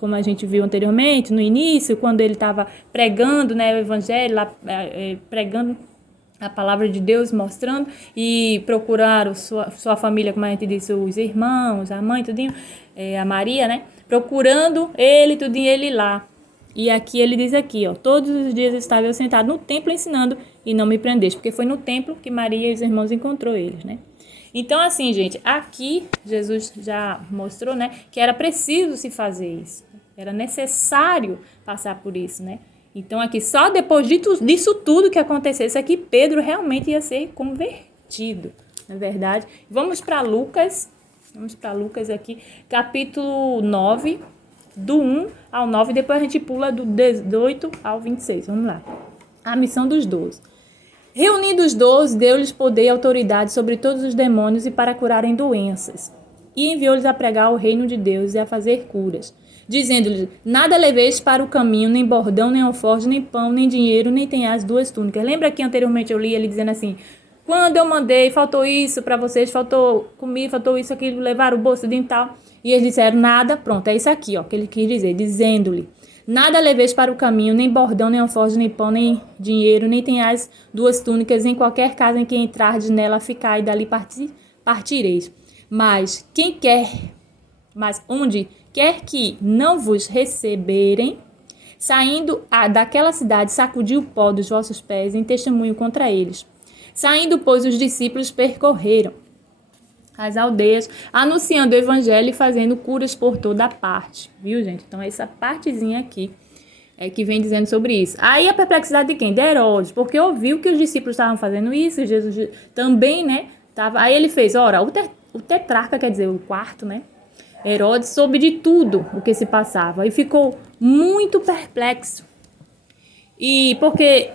como a gente viu anteriormente, no início, quando ele estava pregando, né, o evangelho, lá, pregando a palavra de Deus, mostrando, e procuraram sua família, como a gente disse, os irmãos, a mãe, tudinho, a Maria, né? Procurando ele, tudinho, ele lá. E aqui ele diz aqui, ó, todos os dias estava eu sentado no templo ensinando e não me prendeste, porque foi no templo que Maria e os irmãos encontrou eles, né? Então, assim, gente, aqui Jesus já mostrou, né, que era preciso se fazer isso. Era necessário passar por isso, né? Então, aqui, só depois disso tudo que acontecesse aqui, Pedro realmente ia ser convertido, na verdade. Vamos para Lucas aqui, capítulo 9, do 1 ao 9, depois a gente pula do 18 ao 26. Vamos lá. A missão dos 12. Reunindo os 12, deu-lhes poder e autoridade sobre todos os demônios e para curarem doenças. E enviou-lhes a pregar o reino de Deus e a fazer curas, dizendo-lhes, nada leveis para o caminho, nem bordão, nem alforje, nem pão, nem dinheiro, nem tenhais 2 túnicas. Lembra que anteriormente eu li ele dizendo assim, quando eu mandei, faltou isso para vocês, faltou comida, faltou isso, aquilo, levaram o bolso de tal. E eles disseram, nada, pronto, é isso aqui, ó, que ele quis dizer, dizendo-lhe, nada leveis para o caminho, nem bordão, nem alforje, nem pão, nem dinheiro, nem tenhais 2 túnicas, em qualquer casa em que entrardes nela, ficai, dali partireis. Mas onde quer que não vos receberem, saindo daquela cidade, sacudi o pó dos vossos pés em testemunho contra eles. Saindo, pois, os discípulos percorreram as aldeias, anunciando o evangelho e fazendo curas por toda parte. Viu, gente? Então, essa partezinha aqui que vem dizendo sobre isso. Aí a perplexidade de quem? De Herodes, porque ouviu que os discípulos estavam fazendo isso, e Jesus também, né? Aí ele fez, ora, o tetrarca, quer dizer, o quarto, né? Herodes soube de tudo o que se passava e ficou muito perplexo. E porque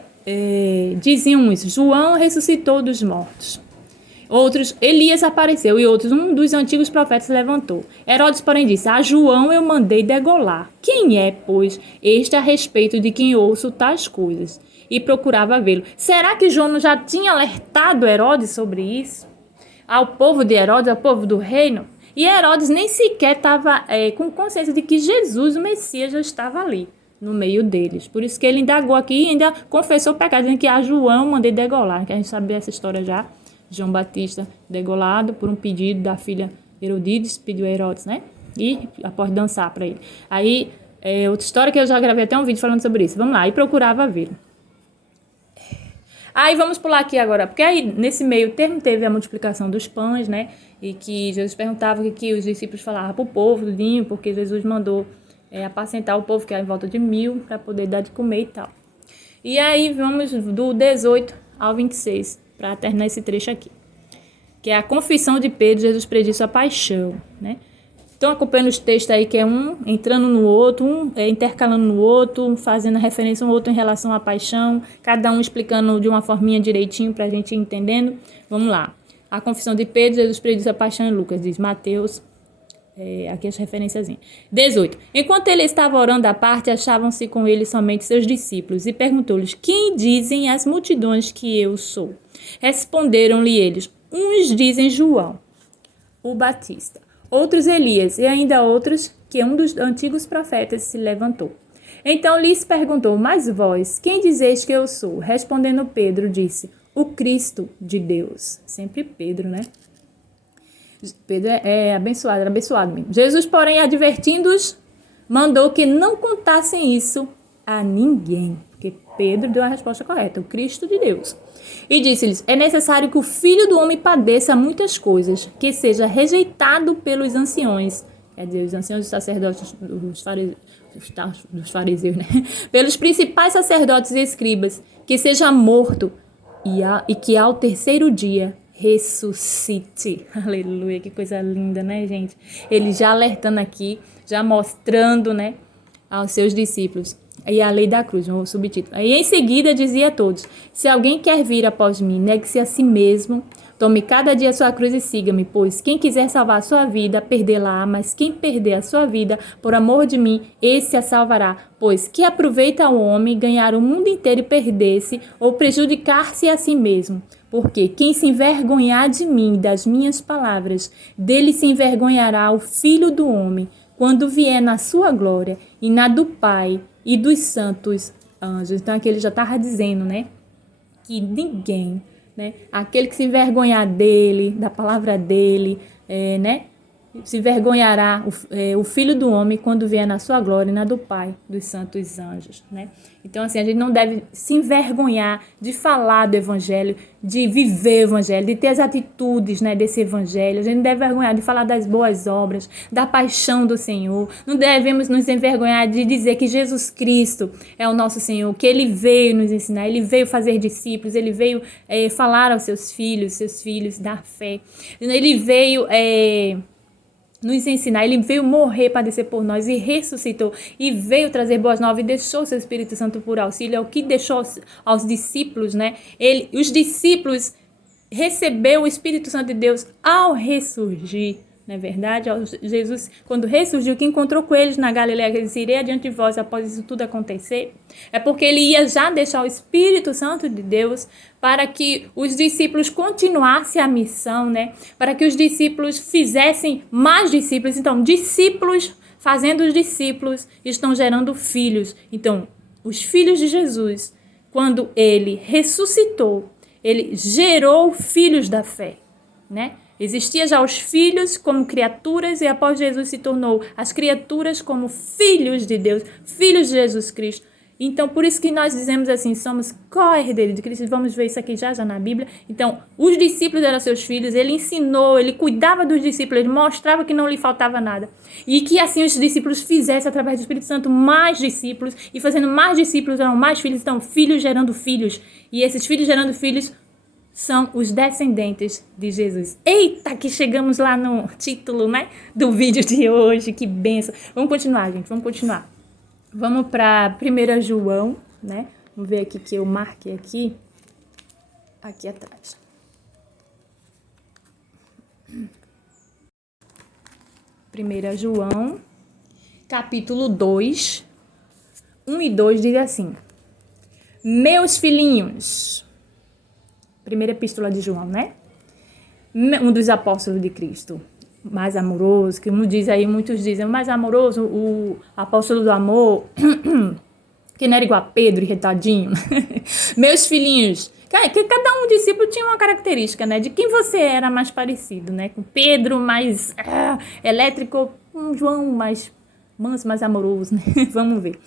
diziam uns, João ressuscitou dos mortos. Outros, Elias apareceu, e outros, um dos antigos profetas levantou. Herodes, porém, disse, a João eu mandei degolar. Quem é, pois, este a respeito de quem ouço tais coisas? E procurava vê-lo. Será que João já tinha alertado Herodes sobre isso? Ao povo de Herodes, ao povo do reino? E Herodes nem sequer estava com consciência de que Jesus, o Messias, já estava ali, no meio deles. Por isso que ele indagou aqui e ainda confessou o pecado, dizendo que a João mandei degolar, que a gente sabe essa história já. João Batista degolado por um pedido da filha Herodias, pediu a Herodes, né? E após dançar para ele. Aí, outra história que eu já gravei até um vídeo falando sobre isso. Vamos lá, e procurava vê-lo. Aí vamos pular aqui agora, porque aí nesse meio termo teve a multiplicação dos pães, né? E que Jesus perguntava o que os discípulos falavam para o povo, tudinho, porque Jesus mandou apacentar o povo, que era em volta de 1000, para poder dar de comer e tal. E aí vamos do 18 ao 26, para terminar esse trecho aqui, que é a confissão de Pedro. Jesus prediz sua paixão, né? Estão acompanhando os textos aí, que é um entrando no outro, um intercalando no outro, um fazendo referência um outro em relação à paixão, cada um explicando de uma forminha direitinho para a gente ir entendendo. Vamos lá. A confissão de Pedro, Jesus prediz a paixão em Lucas, diz Mateus, aqui as referências. 18. Enquanto ele estava orando à parte, achavam-se com ele somente seus discípulos, e perguntou-lhes, quem dizem as multidões que eu sou? Responderam-lhe eles, uns dizem João, o Batista, outros Elias, e ainda outros que um dos antigos profetas se levantou. Então lhes perguntou, mas vós, quem dizeis que eu sou? Respondendo Pedro, disse, o Cristo de Deus. Sempre Pedro, né? Pedro era abençoado mesmo. Jesus, porém, advertindo-os, mandou que não contassem isso a ninguém, porque Pedro deu a resposta correta, o Cristo de Deus. E disse-lhes, é necessário que o Filho do Homem padeça muitas coisas, que seja rejeitado pelos anciões, quer dizer, os anciões dos sacerdotes, dos fariseus, né? Pelos principais sacerdotes e escribas, que seja morto e que ao terceiro dia ressuscite. Aleluia, que coisa linda, né, gente? Ele já alertando aqui, já mostrando, né, aos seus discípulos. E a lei da cruz, o subtítulo. Aí em seguida dizia a todos, se alguém quer vir após mim, negue-se a si mesmo, tome cada dia a sua cruz e siga-me, pois quem quiser salvar a sua vida, perdê-la-á, mas quem perder a sua vida, por amor de mim, esse a salvará. Pois que aproveita o homem ganhar o mundo inteiro e perder-se, ou prejudicar-se a si mesmo? Porque quem se envergonhar de mim, das minhas palavras, dele se envergonhará o Filho do Homem, quando vier na sua glória e na do Pai e dos santos anjos. Então aqui ele já estava dizendo, né, que ninguém, né, aquele que se envergonhar dele, da palavra dele, né, se envergonhará o Filho do Homem quando vier na sua glória e na do Pai, dos santos anjos, né? Então, assim, a gente não deve se envergonhar de falar do Evangelho, de viver o Evangelho, de ter as atitudes, né, desse Evangelho. A gente não deve envergonhar de falar das boas obras, da paixão do Senhor. Não devemos nos envergonhar de dizer que Jesus Cristo é o nosso Senhor, que Ele veio nos ensinar, Ele veio fazer discípulos, Ele veio falar aos seus filhos da fé. Ele veio nos ensinar, ele veio morrer, padecer por nós e ressuscitou e veio trazer boas novas e deixou seu Espírito Santo por auxílio, é o que deixou aos discípulos, né? Os discípulos recebeu o Espírito Santo de Deus ao ressurgir, não é verdade? Jesus, quando ressurgiu, que encontrou com eles na Galileia, ele disse, irei adiante de vós após isso tudo acontecer, é porque ele ia já deixar o Espírito Santo de Deus para que os discípulos continuassem a missão, né? Para que os discípulos fizessem mais discípulos. Então, discípulos fazendo os discípulos estão gerando filhos. Então, os filhos de Jesus, quando ele ressuscitou, ele gerou filhos da fé, né? Existia já os filhos como criaturas e após Jesus se tornou as criaturas como filhos de Deus, filhos de Jesus Cristo. Então, por isso que nós dizemos assim, somos co-herdeiros de Cristo. Vamos ver isso aqui já na Bíblia. Então, os discípulos eram seus filhos, ele ensinou, ele cuidava dos discípulos, ele mostrava que não lhe faltava nada. E que assim os discípulos fizessem, através do Espírito Santo, mais discípulos. E fazendo mais discípulos, eram mais filhos. Então, filhos gerando filhos. E esses filhos gerando filhos são os descendentes de Jesus. Eita, que chegamos lá no título, né, do vídeo de hoje. Que benção. Vamos continuar, gente, vamos continuar. Vamos para 1 João, né? Vamos ver aqui que eu marquei aqui atrás. 1 João, capítulo 2, 1 e 2 diz assim: Meus filhinhos, primeira epístola de João, né? Um dos apóstolos de Cristo, mais amoroso, que muitos dizem, o mais amoroso, o apóstolo do amor, que não era igual a Pedro, irritadinho. Meus filhinhos, que cada um discípulo tinha uma característica, né? De quem você era mais parecido, né? Com Pedro mais elétrico, com João mais manso, mais amoroso, né? Vamos ver.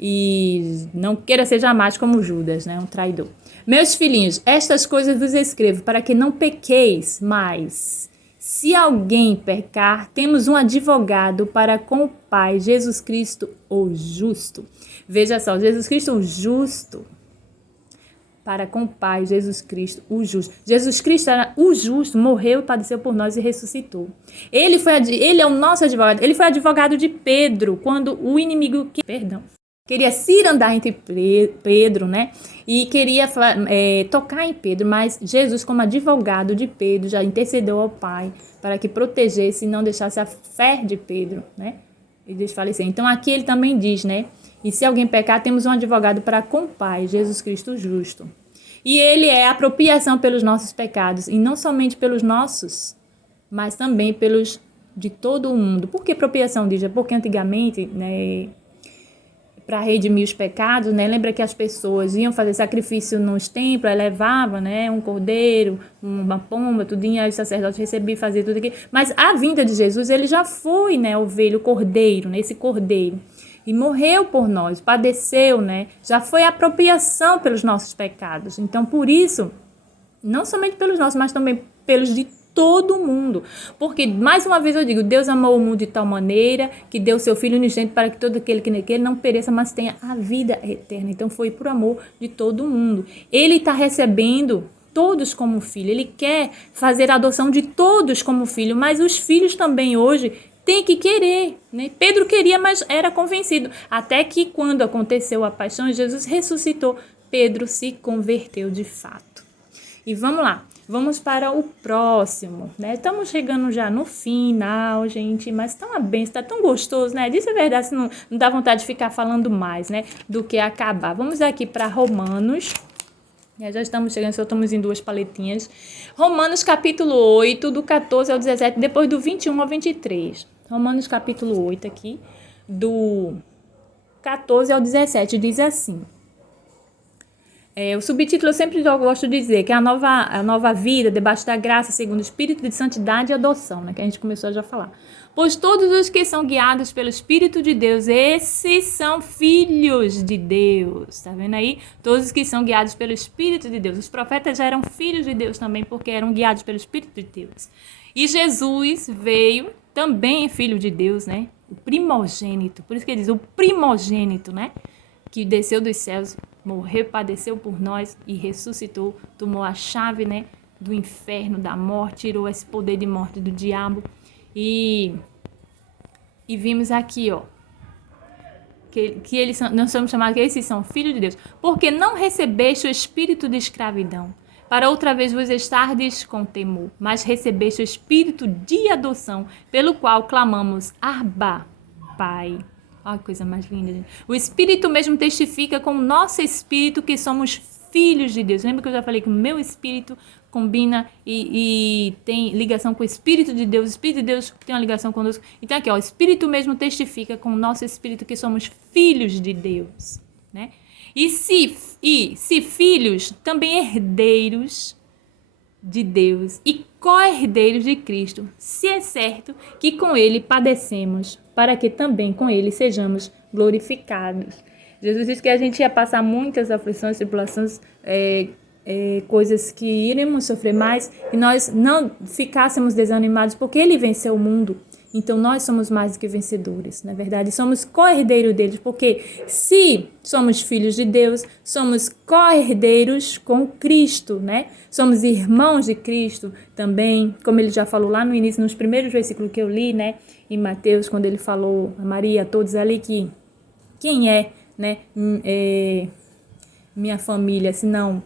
E não queira ser jamais como Judas, né? Um traidor. Meus filhinhos, estas coisas vos escrevo para que não pequeis mais. Se alguém pecar, temos um advogado para com o Pai, Jesus Cristo, o justo. Veja só, Jesus Cristo, o justo, para com o Pai, Jesus Cristo, o justo. Jesus Cristo era o justo, morreu e padeceu por nós e ressuscitou. Ele é o nosso advogado. Ele foi advogado de Pedro, quando o inimigo queria cirandar entre Pedro, né? E queria tocar em Pedro, mas Jesus, como advogado de Pedro, já intercedeu ao Pai para que protegesse e não deixasse a fé de Pedro, né? E desfalecer. Então aqui ele também diz, né? E se alguém pecar, temos um advogado para com o Pai, Jesus Cristo justo. E ele é a apropriação pelos nossos pecados, e não somente pelos nossos, mas também pelos de todo o mundo. Por que apropriação, diz? Porque antigamente, né, para redimir os pecados, né? Lembra que as pessoas iam fazer sacrifício nos templos, levavam, né, um cordeiro, uma pomba, tudinho, aí os sacerdotes recebiam e faziam tudo aquilo. Mas a vinda de Jesus, ele já foi, né, ovelho, cordeiro, né, esse cordeiro. E morreu por nós, padeceu, né? Já foi apropriação pelos nossos pecados. Então, por isso, não somente pelos nossos, mas também pelos de todo mundo. Porque, mais uma vez eu digo, Deus amou o mundo de tal maneira que deu seu Filho unigênito para que todo aquele que nele não pereça, mas tenha a vida eterna. Então, foi por amor de todo mundo. Ele está recebendo todos como filho. Ele quer fazer a adoção de todos como filho, mas os filhos também hoje tem que querer, né? Pedro queria, mas era convencido. Até que quando aconteceu a paixão, Jesus ressuscitou, Pedro se converteu de fato. E vamos lá, vamos para o próximo, né? Estamos chegando já no final, gente, mas tá uma benção, tá tão gostoso, né? Disso é verdade, não dá vontade de ficar falando mais, né? Do que acabar. Vamos aqui para Romanos. Já estamos chegando, só estamos em 2 paletinhas. Romanos capítulo 8, do 14 ao 17, depois do 21 ao 23. Romanos capítulo 8 aqui, do 14 ao 17, diz assim. O subtítulo eu sempre gosto de dizer que é a nova vida debaixo da graça segundo o Espírito de Santidade e Adoção, né, que a gente começou a já falar. Pois todos os que são guiados pelo Espírito de Deus, esses são filhos de Deus. Tá vendo aí? Todos os que são guiados pelo Espírito de Deus. Os profetas já eram filhos de Deus também, porque eram guiados pelo Espírito de Deus. E Jesus veio, também filho de Deus, né? O primogênito. Por isso que ele diz o primogênito, né? Que desceu dos céus, morreu, padeceu por nós e ressuscitou, tomou a chave, né, do inferno, da morte, tirou esse poder de morte do diabo. E vimos aqui, ó, nós somos chamados que esses são filhos de Deus, porque não recebeste o espírito de escravidão, para outra vez vos estardes com temor, mas recebeste o espírito de adoção, pelo qual clamamos, Abba, Pai. Olha que coisa mais linda, gente. O Espírito mesmo testifica com o nosso espírito que somos filhos de Deus. Lembra que eu já falei que o meu espírito combina e tem ligação com o Espírito de Deus. O Espírito de Deus tem uma ligação conosco. Então aqui, ó, o Espírito mesmo testifica com o nosso espírito que somos filhos de Deus, né? E se filhos, também herdeiros de Deus e co-herdeiros de Cristo, se é certo que com ele padecemos, para que também com ele sejamos glorificados. Jesus disse que a gente ia passar muitas aflições, tribulações, coisas que iremos sofrer mais, e nós não ficássemos desanimados, porque ele venceu o mundo. Então, nós somos mais do que vencedores, na verdade, somos co-herdeiros deles, porque se somos filhos de Deus, somos co-herdeiros com Cristo, né? Somos irmãos de Cristo também, como ele já falou lá no início, nos primeiros versículos que eu li, né? Em Mateus, quando ele falou a Maria, a todos ali, que quem é, né? Minha família, senão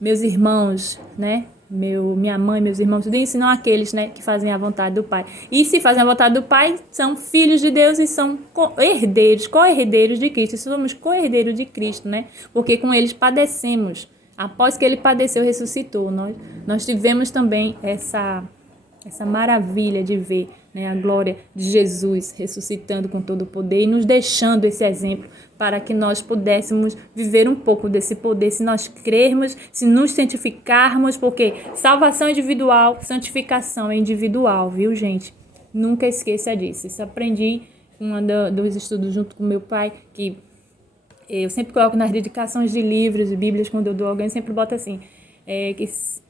meus irmãos, né? Minha mãe, meus irmãos, tudo isso, senão aqueles, né, que fazem a vontade do Pai. E se fazem a vontade do Pai, são filhos de Deus e são herdeiros, co-herdeiros de Cristo. Somos co-herdeiros de Cristo, né? Porque com eles padecemos. Após que ele padeceu, ressuscitou. Nós tivemos também essa maravilha de ver, né, a glória de Jesus ressuscitando com todo o poder e nos deixando esse exemplo para que nós pudéssemos viver um pouco desse poder, se nós crermos, se nos santificarmos, porque salvação é individual, santificação é individual, viu, gente? Nunca esqueça disso. Isso aprendi em dos estudos junto com meu pai, que eu sempre coloco nas dedicações de livros e bíblias, quando eu dou alguém, eu sempre boto assim, que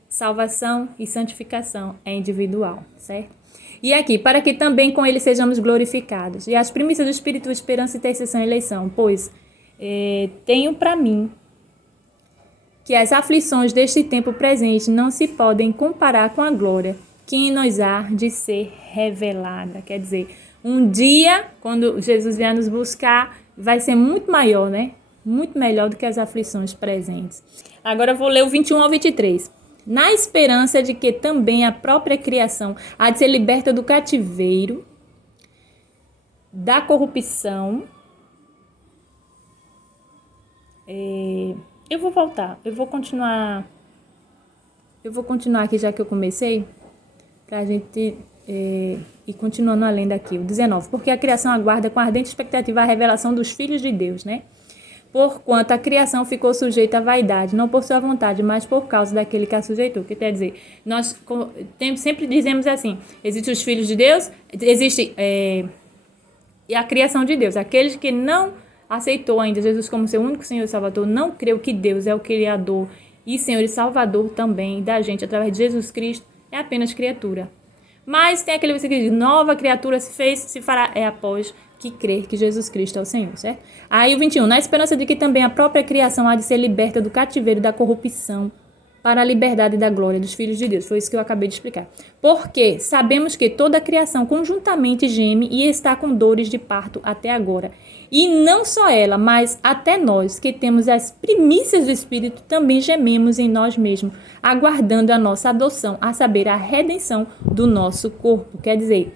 salvação e santificação é individual, certo? E aqui, para que também com ele sejamos glorificados. E as primícias do Espírito, esperança, intercessão e eleição. Pois tenho para mim que as aflições deste tempo presente não se podem comparar com a glória que em nós há de ser revelada. Quer dizer, um dia, quando Jesus vier nos buscar, vai ser muito maior, né? Muito melhor do que as aflições presentes. Agora eu vou ler o 21 ao 23. Na esperança de que também a própria criação há de ser liberta do cativeiro, da corrupção. Eu vou voltar, eu vou continuar aqui já que eu comecei, para a gente ir continuando além daqui, o 19. Porque a criação aguarda com ardente expectativa a revelação dos filhos de Deus, né? Porquanto a criação ficou sujeita à vaidade, não por sua vontade, mas por causa daquele que a sujeitou. Que quer dizer, nós sempre dizemos assim, existem os filhos de Deus, existe a criação de Deus. Aqueles que não aceitou ainda Jesus como seu único Senhor e Salvador, não creu que Deus é o Criador e Senhor e Salvador também da gente, através de Jesus Cristo, é apenas criatura. Mas tem aquele versículo que diz, nova criatura se fará, após que crer que Jesus Cristo é o Senhor, certo? Aí o 21, na esperança de que também a própria criação há de ser liberta do cativeiro da corrupção para a liberdade da glória dos filhos de Deus. Foi isso que eu acabei de explicar. Porque sabemos que toda a criação conjuntamente geme e está com dores de parto até agora. E não só ela, mas até nós, que temos as primícias do Espírito, também gememos em nós mesmos, aguardando a nossa adoção, a saber, a redenção do nosso corpo. Quer dizer,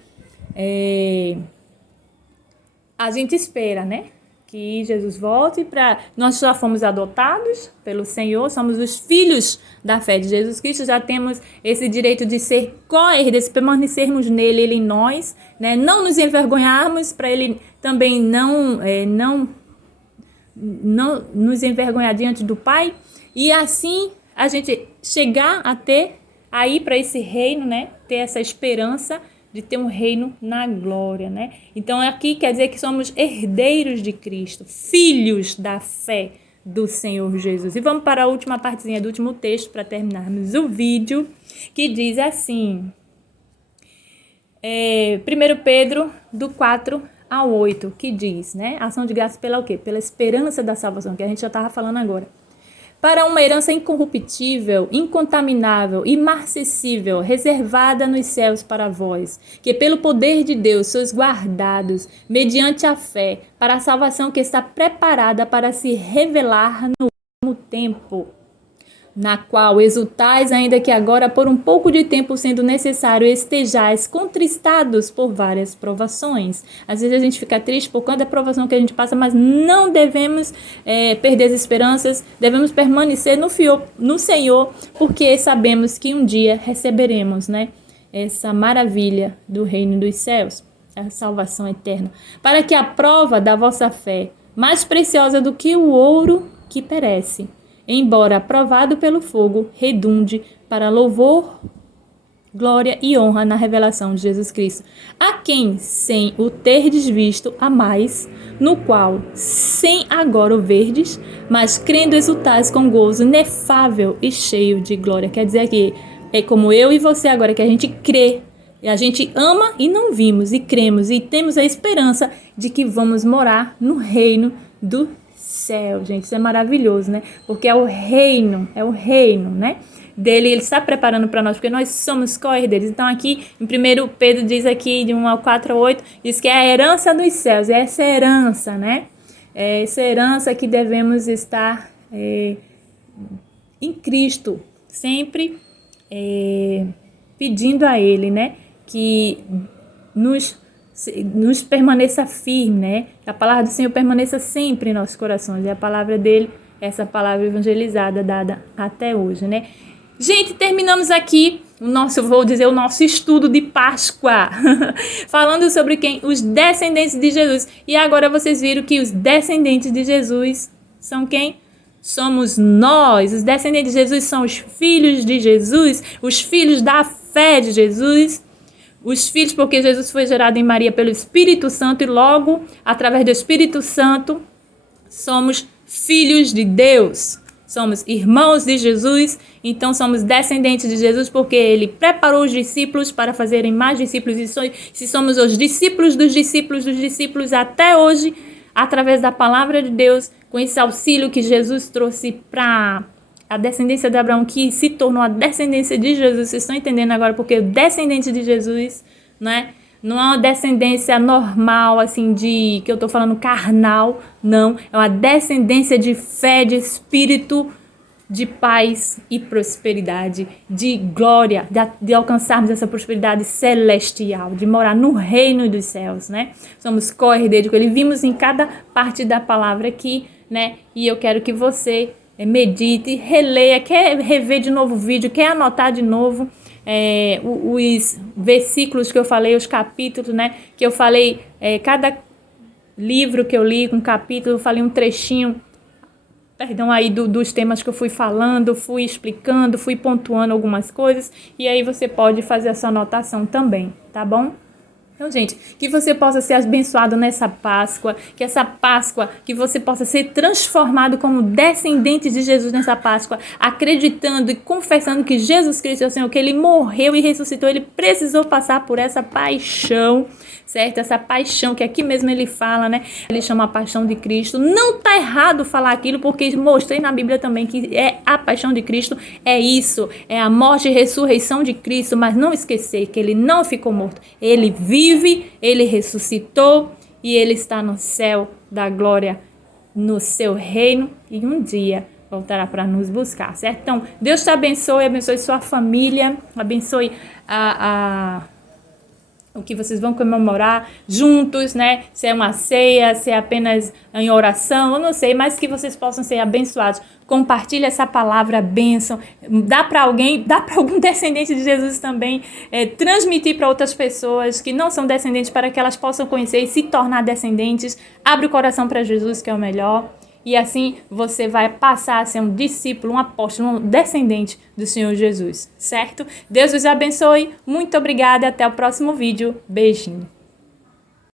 a gente espera, né? Que Jesus volte para... Nós já fomos adotados pelo Senhor, somos os filhos da fé de Jesus Cristo, já temos esse direito de ser co-herdeiros, permanecermos nele, ele em nós, né? Não nos envergonharmos, para ele também não nos envergonhar diante do Pai, e assim a gente chegar a ter, aí para esse reino, né? Ter essa esperança de ter um reino na glória, né? Então aqui quer dizer que somos herdeiros de Cristo, filhos da fé do Senhor Jesus. E vamos para a última partezinha do último texto para terminarmos o vídeo, que diz assim, 1 Pedro do 4 ao 8, que diz, né? Ação de graça pela o quê? Pela esperança da salvação, que a gente já estava falando agora. Para uma herança incorruptível, incontaminável, imarcessível, reservada nos céus para vós, que pelo poder de Deus sois guardados, mediante a fé, para a salvação que está preparada para se revelar no último tempo, na qual exultais, ainda que agora por um pouco de tempo sendo necessário, estejais contristados por várias provações. Às vezes a gente fica triste por cada provação que a gente passa, mas não devemos perder as esperanças, devemos permanecer no Senhor, porque sabemos que um dia receberemos, né, essa maravilha do reino dos céus, a salvação eterna, para que a prova da vossa fé, mais preciosa do que o ouro que perece, embora aprovado pelo fogo, redunde para louvor glória e honra na revelação de Jesus Cristo, a quem, sem o terdes visto, amais, no qual, sem agora o verdes, mas crendo exultais com gozo inefável e cheio de glória. Quer dizer que é como eu e você agora, que a gente crê, e a gente ama e não vimos, e cremos, e temos a esperança de que vamos morar no reino do céu, gente. Isso é maravilhoso, né? Porque é o reino, né? Dele, ele está preparando para nós, porque nós somos co-herdeiros. Então aqui, em 1 Pedro diz aqui, de 1 ao 4 ao 8, diz que é a herança dos céus, é essa herança, né? É essa herança que devemos estar em Cristo, sempre pedindo a Ele, né? Que nos permaneça firme, né? Que a palavra do Senhor permaneça sempre em nossos corações. E a palavra dele, essa palavra evangelizada dada até hoje, né? Gente, terminamos aqui o nosso estudo de Páscoa, falando sobre quem? Os descendentes de Jesus. E agora vocês viram que os descendentes de Jesus são quem? Somos nós. Os descendentes de Jesus são os filhos de Jesus, os filhos da fé de Jesus. Os filhos, porque Jesus foi gerado em Maria pelo Espírito Santo e logo, através do Espírito Santo, somos filhos de Deus. Somos irmãos de Jesus, então somos descendentes de Jesus, porque ele preparou os discípulos para fazerem mais discípulos. E se somos os discípulos dos discípulos até hoje, através da palavra de Deus, com esse auxílio que Jesus trouxe para a descendência de Abraão, que se tornou a descendência de Jesus. Vocês estão entendendo agora porque o descendente de Jesus, né? Não é uma descendência normal, assim, que eu estou falando carnal, não. É uma descendência de fé, de espírito, de paz e prosperidade, de glória, de alcançarmos essa prosperidade celestial, de morar no reino dos céus, né? Somos co-herdeiros com ele. Vimos em cada parte da palavra aqui, né? E eu quero que você medite, releia, quer rever de novo o vídeo, quer anotar de novo os versículos que eu falei, os capítulos, né? Que eu falei, cada livro que eu li, um capítulo, eu falei um trechinho, aí dos temas que eu fui falando, fui explicando, fui pontuando algumas coisas, e aí você pode fazer essa anotação também, tá bom? Então, gente, que você possa ser abençoado nessa Páscoa, que essa Páscoa, que você possa ser transformado como descendente de Jesus nessa Páscoa, acreditando e confessando que Jesus Cristo é o Senhor, que Ele morreu e ressuscitou, Ele precisou passar por essa paixão, certo? Essa paixão que aqui mesmo Ele fala, né? Ele chama a paixão de Cristo. Não tá errado falar aquilo, porque mostrei na Bíblia também que a paixão de Cristo é isso, é a morte e ressurreição de Cristo, mas não esquecer que Ele não ficou morto, Ele vive, ele ressuscitou e ele está no céu da glória, no seu reino, e um dia voltará para nos buscar, certo? Então, Deus te abençoe sua família, abençoe o que vocês vão comemorar juntos, né? Se é uma ceia, se é apenas em oração, eu não sei, mas que vocês possam ser abençoados. Compartilhe essa palavra bênção, dá para algum descendente de Jesus também, transmitir para outras pessoas que não são descendentes, para que elas possam conhecer e se tornar descendentes. Abre o coração para Jesus, que é o melhor. E assim você vai passar a ser um discípulo, um apóstolo, um descendente do Senhor Jesus, certo? Deus os abençoe, muito obrigada e até o próximo vídeo. Beijinho.